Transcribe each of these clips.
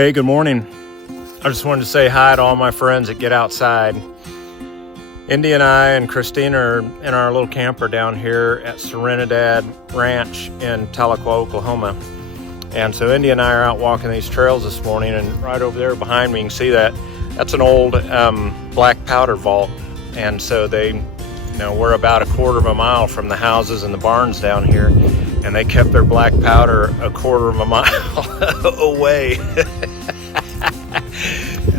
Hey, good morning. I just wanted to say hi to all my friends that get outside. Indy and I and Christine are in our little camper down here at Serenidad Ranch in Tahlequah, Oklahoma. And so Indy and I are out walking these trails this morning, and right over there behind me you can see that's an old black powder vault. And so we're about a quarter of a mile from the houses and the barns down here, and they kept their black powder a quarter of a mile away.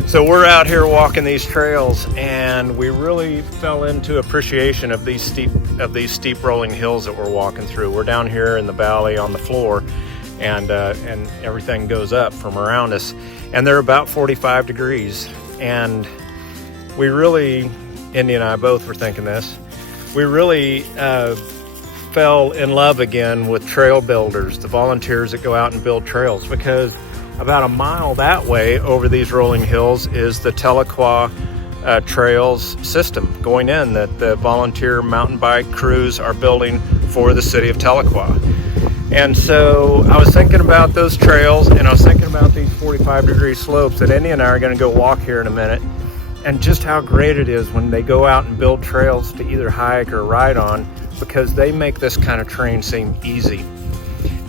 So we're out here walking these trails, and we really fell into appreciation of these steep rolling hills that we're walking through. We're down here in the valley on the floor, and everything goes up from around us, and they're about 45 degrees. And we really, Indy and I both were thinking this, we really fell in love again with trail builders, the volunteers that go out and build trails, because about a mile that way over these rolling hills is the Tahlequah Trails system going in that the volunteer mountain bike crews are building for the city of Tahlequah. And so I was thinking about those trails, and I was thinking about these 45-degree slopes that Indy and I are going to go walk here in a minute, and just how great it is when they go out and build trails to either hike or ride on, because they make this kind of terrain seem easy.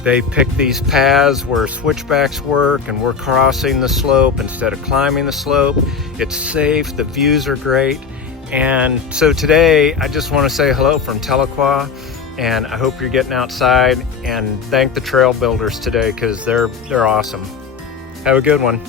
They pick these paths where switchbacks work, and we're crossing the slope instead of climbing the slope. It's safe, the views are great. And so today I just want to say hello from Tahlequah, and I hope you're getting outside, and thank the trail builders today, because they're awesome. Have a good one.